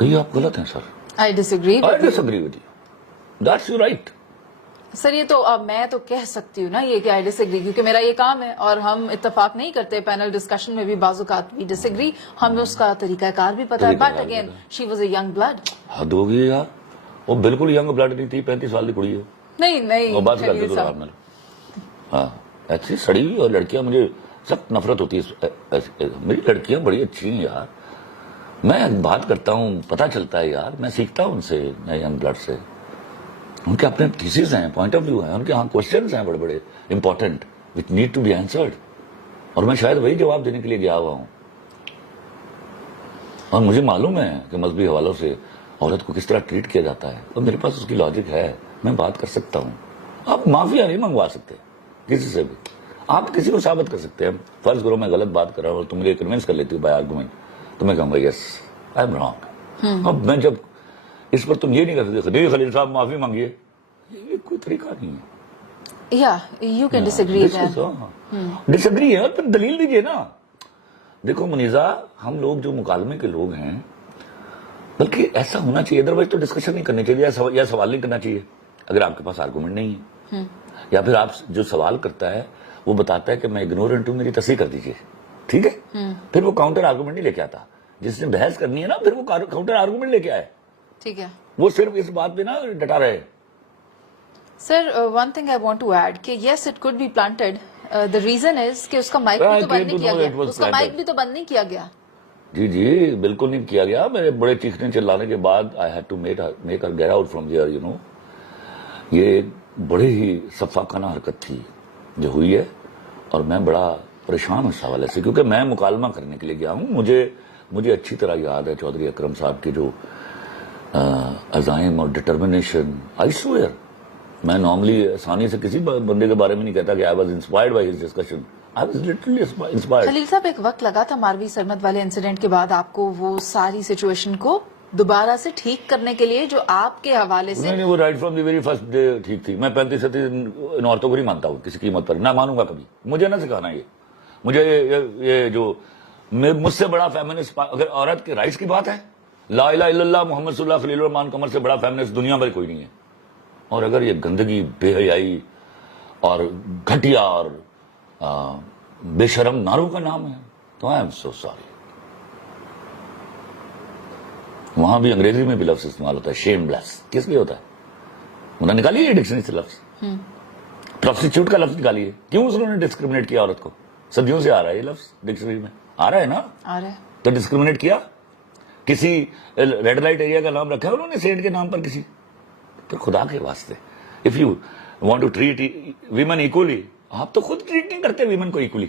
کہیں آپ غلط ہیں سر. I disagree I with you. disagree with you. That's your right. سر یہ تو اب میں تو کہہ سکتی ہوں نا یہ کہ آئی ڈس ایگری، کیونکہ میرا یہ کام ہے اور ہم اتفاق نہیں کرتے. پینل ڈسکشن میں بھی بعض اوقات بھی ڈس ایگری، ہمیں اس کا طریقہ کار بھی پتا ہے. But again she was a young blood. حد ہو گئی یار، وہ بالکل ینگ بلڈ نہیں تھی، 35 سال کی کڑی ہے. نہیں وہ بات کرتے تو نارمل. ہاں ایسی سڑی ہوئی اور لڑکیاں، مجھے سخت نفرت ہوتی ہے. میری لڑکیاں بڑی اچھی ہیں یار، میں بات کرتا ہوں پتہ چلتا ہے یار، میں سیکھتا ہوں ان سے، ینگ بلڈ سے. ان کے اپنے تھیسز ہیں، پوائنٹ آف ویو ہیں، ان کے ہاں کوشچنز ہیں بڑے بڑے important which need to be answered, اور میں شاید وہی جواب دینے کے لیے گیا ہوا ہوں. اور مجھے معلوم ہے کہ مذہبی حوالوں سے عورت کو کس طرح ٹریٹ کیا جاتا ہے، اور میرے پاس اس کی لاجک ہے، میں بات کر سکتا ہوں. آپ معافیا نہیں منگوا سکتے کسی سے بھی. آپ کسی کو ثابت کر سکتے ہیں. فرض کرو میں غلط بات کر رہا ہوں اور تم مجھے کنونس کر لیتی ہو بائی آرگومنٹ، تو میں کہوں گا یس آئی ایم رانگ. اب میں جب اس پر تم یہ نہیں کر سکتے نہیں خلیل صاحب معافی مانگیے، یہ کوئی طریقہ نہیں ہے. یا you can disagree. Disagree ہے اور پھر دلیل دیجیے نا. دیکھو منیزا، ہم لوگ جو مکالمے کے لوگ ہیں، بلکہ ایسا ہونا چاہیے، ادروائز تو ڈسکشن نہیں کرنی چاہیے یا سوال نہیں کرنا چاہیے اگر آپ کے پاس آرگومنٹ نہیں ہے. یا پھر آپ جو سوال کرتا ہے وہ بتاتا ہے کہ میں اگنورنٹ ہوں، میری تصحیح کر دیجیے، ٹھیک ہے. پھر وہ کاؤنٹر آرگومنٹ نہیں لے کے آتا. جس نے بحث کرنی ہے نا، پھر وہ کاؤنٹر آرگومنٹ لے کے آئے. ٹھیک ہے. وہ صرف اس بات پہ نا ڈٹا رہے. Sir one thing I want to add کہ yes it could be planted. The reason is کہ اس کا مائک بھی تو بند نہیں کیا گیا. اس کا مائک بھی تو بند نہیں کیا گیا. جی بالکل نہیں کیا گیا. میرے بڑے چیخنے چلانے کے بعد I had to make her get out from there you know. یہ بڑے ہی سفاکانہ حرکت تھی جو ہوئی ہے، اور میں بڑا پریشان ہوں اس حوالے سے، کیونکہ میں مکالمہ کرنے کے لیے گیا ہوں. مجھے اچھی طرح یاد ہے چودھری اکرم صاحب کی جو عزائم اور ڈٹرمنیشن. آئی سوئر میں نارملی آسانی سے کسی بندے کے بارے میں نہیں کہتا کہ I was inspired by his discussion. I was literally inspired. Khalil صاحب ایک وقت لگا تھا ماروی سرمد والے انسیڈنٹ کے بعد آپ کو وہ ساری سچویشن کو دوبارہ سے ٹھیک کرنے کے لیے جو آپ کے حوالے سے. نہیں، وہ right from the very first day ٹھیک تھی. میں 35 ان عورتوں کو نہیں مانتا ہوں کسی قیمت پر، نہ مانوں گا کبھی. مجھے نہ سکھانا یہ. مجھے یہ جو مجھ سے بڑا فیمنسٹ، اگر عورت کے رائٹس کی بات ہے، لا الہ الا اللہ محمد صلی اللہ خلیل الرحمان قمر سے بڑا فیمنسٹ دنیا میں کوئی نہیں ہے. اور اگر یہ گندگی، بے حیائی اور گھٹیا اور بے شرم ناروں کا نام ہے تو آئی ایم سو سوری. وہاں بھی انگریزی میں بھی لفظ استعمال ہوتا ہے شیم لیس. کس لیے ہوتا ہے؟ انہوں نے نکالی ہے ڈکشنری سے لفظ. پروسٹیچیوٹ کا لفظ نکالیے. کیوں اس نے ڈسکریمنیٹ کیا عورت کو؟ صدیوں سے آ رہا ہے یہ لفظ ڈکشنری میں، آ رہا ہے نا. آ رہا ہے تو ڈسکریمنیٹ کیا؟ کسی ریڈ لائٹ ایریا کا نام رکھا انہوں نے سینٹ کے نام پر کسی. تو خدا کے واسطے if you want to treat women equally, آپ تو خود ٹریٹ نہیں کرتے ویمن کو ایکولی.